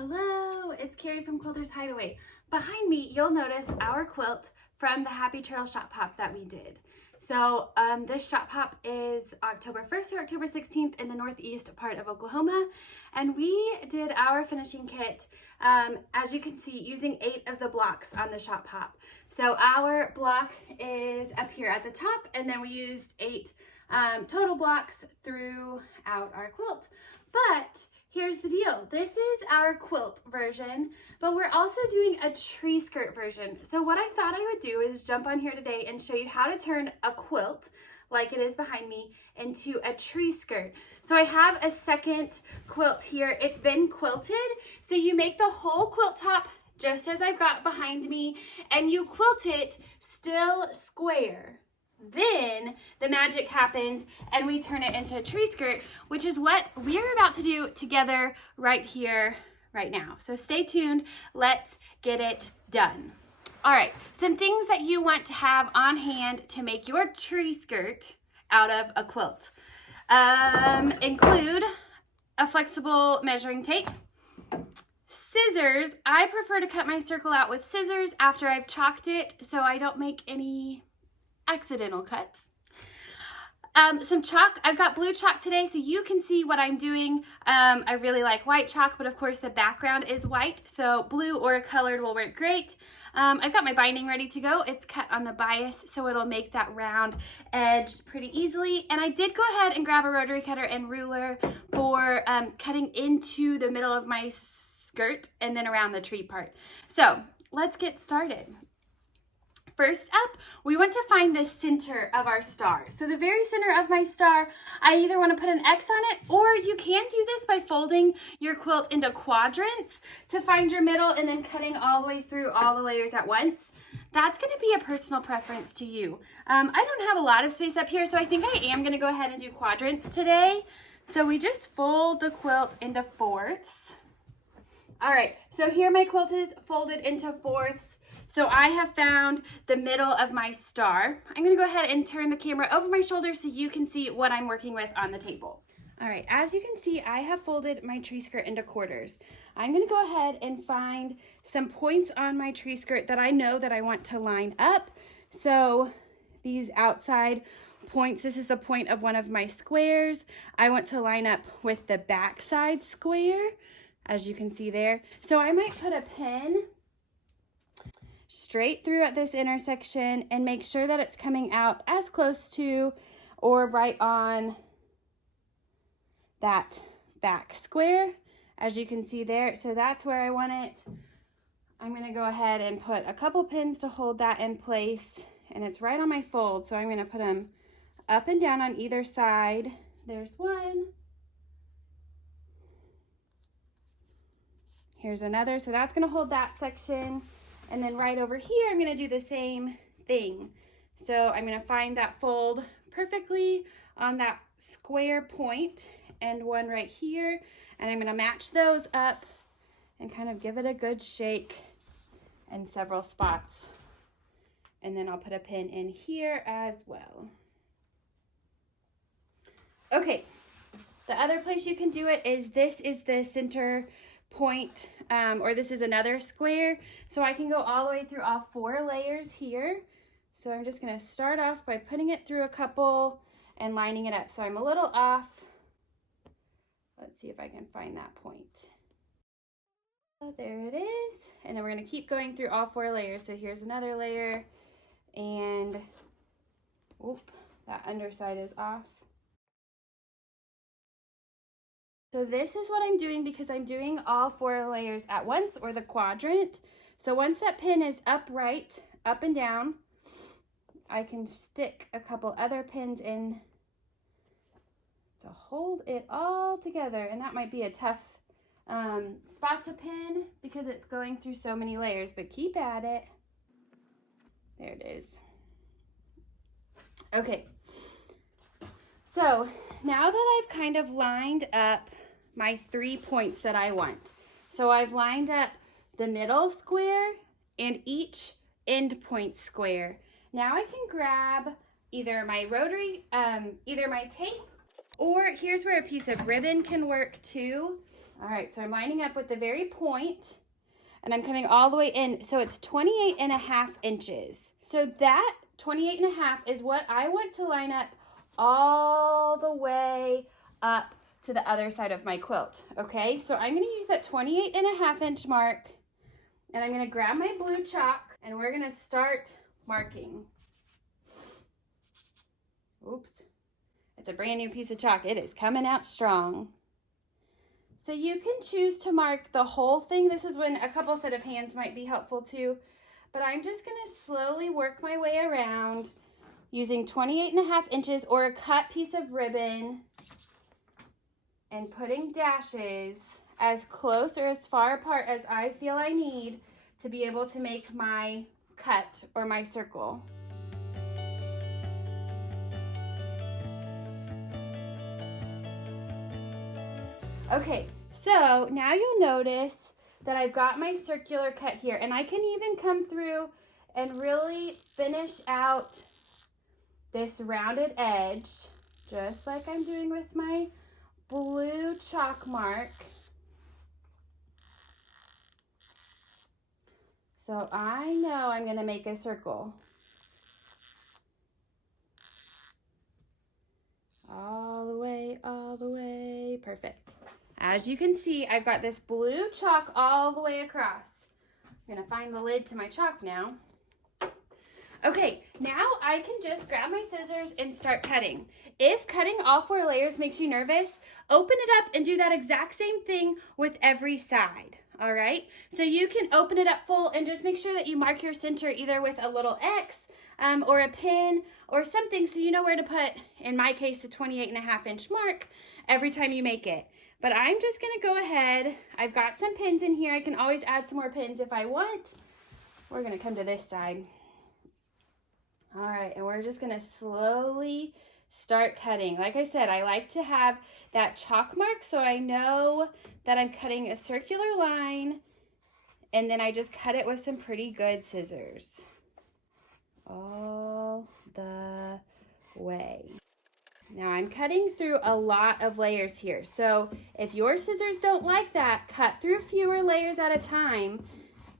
Hello, it's Carrie from Quilter's Hideaway. Behind me, you'll notice our quilt from the Happy Trail Shop Hop that we did. So this shop hop is October 1st or October 16th in the northeast part of Oklahoma. And we did our finishing kit, as you can see, using 8 of the blocks on the shop hop. So our block is up here at the top, and then we used 8 total blocks throughout our quilt. But here's the deal. This is our quilt version, but we're also doing a tree skirt version. So what I thought I would do is jump on here today and show you how to turn a quilt, like it is behind me, into a tree skirt. So I have a second quilt here. It's been quilted. So you make the whole quilt top just as I've got behind me, and you quilt it still square. Then the magic happens and we turn it into a tree skirt, which is what we're about to do together right here, right now. So stay tuned. Let's get it done. All right, some things that you want to have on hand to make your tree skirt out of a quilt include a flexible measuring tape, scissors. I prefer to cut my circle out with scissors after I've chalked it so I don't make any accidental cuts. Some chalk. I've got blue chalk today so you can see what I'm doing. I really like white chalk, but of course the background is white, so blue or colored will work great. I've got my binding ready to go. It's cut on the bias, so it'll make that round edge pretty easily. And I did go ahead and grab a rotary cutter and ruler for cutting into the middle of my skirt and then around the tree part. So let's get started. First up, we want to find the center of our star. So the very center of my star, I either want to put an X on it, or you can do this by folding your quilt into quadrants to find your middle and then cutting all the way through all the layers at once. That's going to be a personal preference to you. I don't have a lot of space up here, so I think I am going to go ahead and do quadrants today. So we just fold the quilt into fourths. All right, so here my quilt is folded into fourths. So I have found the middle of my star. I'm going to go ahead and turn the camera over my shoulder so you can see what I'm working with on the table. All right, as you can see, I have folded my tree skirt into quarters. I'm going to go ahead and find some points on my tree skirt that I know that I want to line up. So these outside points, this is the point of one of my squares. I want to line up with the back side square, as you can see there. So I might put a pin straight through at this intersection and make sure that it's coming out as close to or right on that back square, as you can see there. So that's where I want it. I'm going to go ahead and put a couple pins to hold that in place, and it's right on my fold, so I'm going to put them up and down on either side. There's one. Here's another. So that's going to hold that section. And then right over here, I'm going to do the same thing. So I'm going to find that fold perfectly on that square point and one right here. And I'm going to match those up and kind of give it a good shake in several spots. And then I'll put a pin in here as well. Okay, the other place you can do it is this is the center point, or this is another square, so I can go all the way through all 4 layers here. So I'm just going to start off by putting it through a couple and lining it up. So I'm a little off. Let's see if I can find that point. There it is. And then we're going to keep going through all 4 layers. So here's another layer, and whoop, that underside is off. So this is what I'm doing because I'm doing all 4 layers at once, or the quadrant. So once that pin is upright, up and down, I can stick a couple other pins in to hold it all together. And that might be a tough spot to pin because it's going through so many layers, but keep at it. There it is. Okay. So now that I've kind of lined up my 3 points that I want. So I've lined up the middle square and each end point square. Now I can grab either my rotary, either my tape Or here's where a piece of ribbon can work too. All right, so I'm lining up with the very point and I'm coming all the way in. So it's 28.5 inches. So that 28.5 is what I want to line up all the way up to the other side of my quilt. Okay, so I'm gonna use that 28.5 inch mark and I'm gonna grab my blue chalk and we're gonna start marking. Oops, it's a brand new piece of chalk. It is coming out strong. So you can choose to mark the whole thing. This is when a couple set of hands might be helpful too. But I'm just gonna slowly work my way around using 28.5 inches or a cut piece of ribbon and putting dashes as close or as far apart as I feel I need to be able to make my cut or my circle. Okay, so now you'll notice that I've got my circular cut here, and I can even come through and really finish out this rounded edge, just like I'm doing with my blue chalk mark. So I know I'm gonna make a circle. All the way, perfect. As you can see, I've got this blue chalk all the way across. I'm gonna find the lid to my chalk now. Okay, now I can just grab my scissors and start cutting. If cutting all 4 layers makes you nervous, open it up and do that exact same thing with every side, all right? So you can open it up full and just make sure that you mark your center either with a little X or a pin or something so you know where to put, in my case, the 28.5 inch mark every time you make it. But I'm just gonna go ahead. I've got some pins in here. I can always add some more pins if I want. We're gonna come to this side. All right, and we're just gonna slowly start cutting. Like I said, I like to have that chalk mark so I know that I'm cutting a circular line, and then I just cut it with some pretty good scissors. All the way. Now I'm cutting through a lot of layers here. So if your scissors don't like that, cut through fewer layers at a time.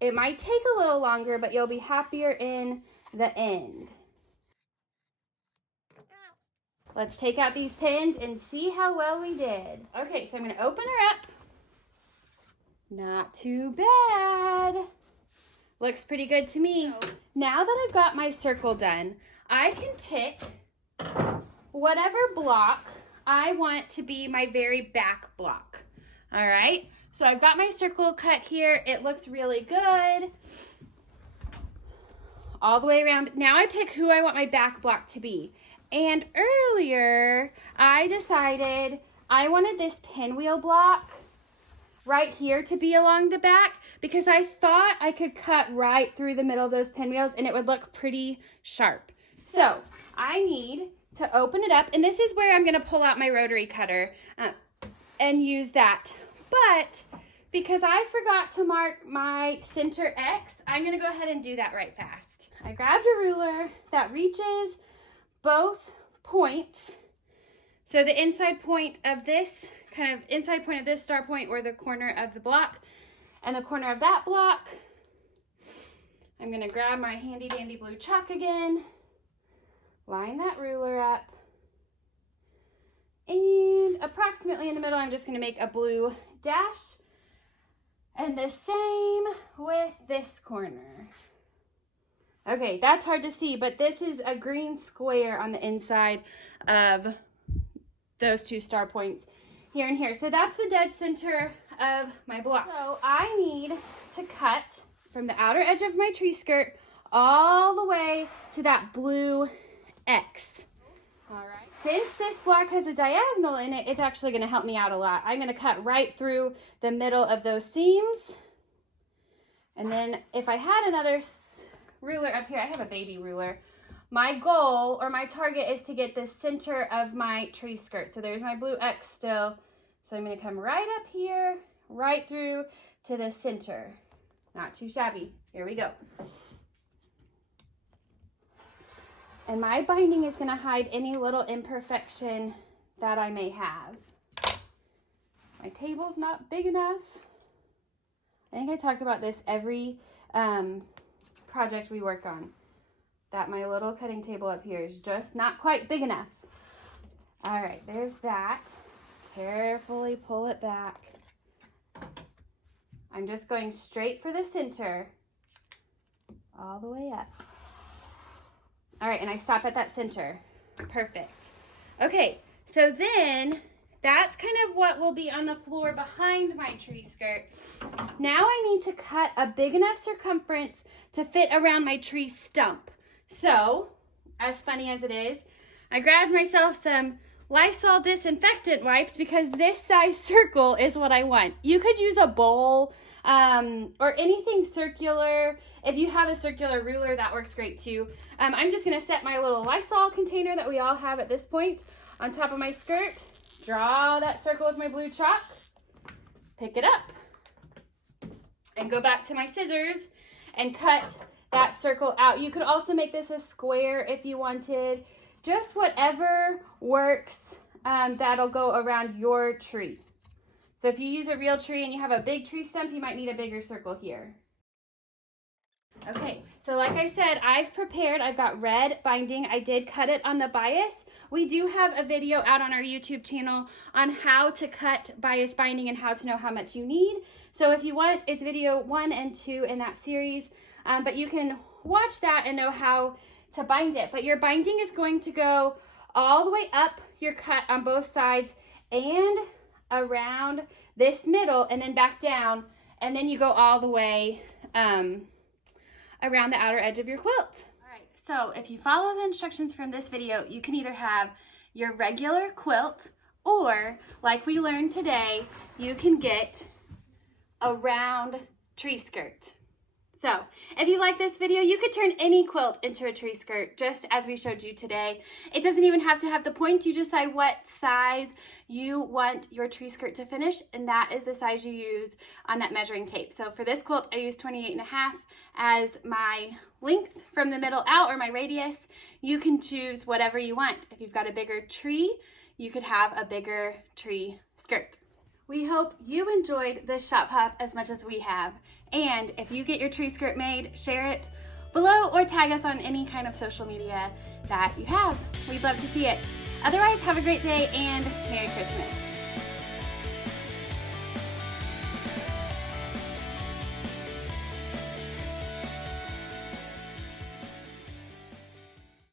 It might take a little longer, but you'll be happier in the end. Let's take out these pins and see how well we did. Okay, so I'm gonna open her up. Not too bad. Looks pretty good to me. Now that I've got my circle done, I can pick whatever block I want to be my very back block. All right, so I've got my circle cut here. It looks really good. All the way around. Now I pick who I want my back block to be. And earlier, I decided I wanted this pinwheel block right here to be along the back because I thought I could cut right through the middle of those pinwheels and it would look pretty sharp. So I need to open it up, and this is where I'm gonna pull out my rotary cutter and use that. But because I forgot to mark my center X, I'm gonna go ahead and do that right fast. I grabbed a ruler that reaches both points. So the inside point of this, kind of inside point of this star point, or the corner of the block, and the corner of that block. I'm gonna grab my handy dandy blue chalk again, line that ruler up, and approximately in the middle, I'm just gonna make a blue dash, and the same with this corner. Okay, that's hard to see, but this is a green square on the inside of those 2 star points here and here. So that's the dead center of my block. So I need to cut from the outer edge of my tree skirt all the way to that blue X. All right. Since this block has a diagonal in it, it's actually going to help me out a lot. I'm going to cut right through the middle of those seams. And then if I had another ruler up here, I have a baby ruler. My goal or my target is to get the center of my tree skirt. So there's my blue X still. So I'm going to come right up here, right through to the center. Not too shabby. Here we go. And my binding is going to hide any little imperfection that I may have. My table's not big enough. I think I talk about this every project we work on, that my little cutting table up here is just not quite big enough. All right, there's that. Carefully pull it back. I'm just going straight for the center, all the way up. All right, and I stop at that center. Perfect. Okay, so then that's kind of what will be on the floor behind my tree skirt. Now I need to cut a big enough circumference to fit around my tree stump. So, as funny as it is, I grabbed myself some Lysol disinfectant wipes because this size circle is what I want. You could use a bowl or anything circular. If you have a circular ruler, that works great too. I'm just gonna set my little Lysol container that we all have at this point on top of my skirt, draw that circle with my blue chalk, pick it up, and go back to my scissors and cut that circle out. You could also make this a square if you wanted. Just whatever works, that'll go around your tree. So if you use a real tree and you have a big tree stump, you might need a bigger circle here. Okay, so like I said, I've got red binding. I did cut it on the bias. We do have a video out on our YouTube channel on how to cut bias binding and how to know how much you need. So if you want, it's video 1 and 2 in that series, but you can watch that and know how to bind it. But your binding is going to go all the way up your cut on both sides and around this middle and then back down, and then you go all the way around the outer edge of your quilt. All right, so if you follow the instructions from this video, you can either have your regular quilt, or like we learned today, you can get a round tree skirt. So if you like this video, you could turn any quilt into a tree skirt, just as we showed you today. It doesn't even have to have the point. You decide what size you want your tree skirt to finish, and that is the size you use on that measuring tape. So for this quilt, I used 28.5 as my length from the middle out, or my radius. You can choose whatever you want. If you've got a bigger tree, you could have a bigger tree skirt. We hope you enjoyed this shop hop as much as we have. And if you get your tree skirt made, share it below or tag us on any kind of social media that you have. We'd love to see it. Otherwise, have a great day and Merry Christmas.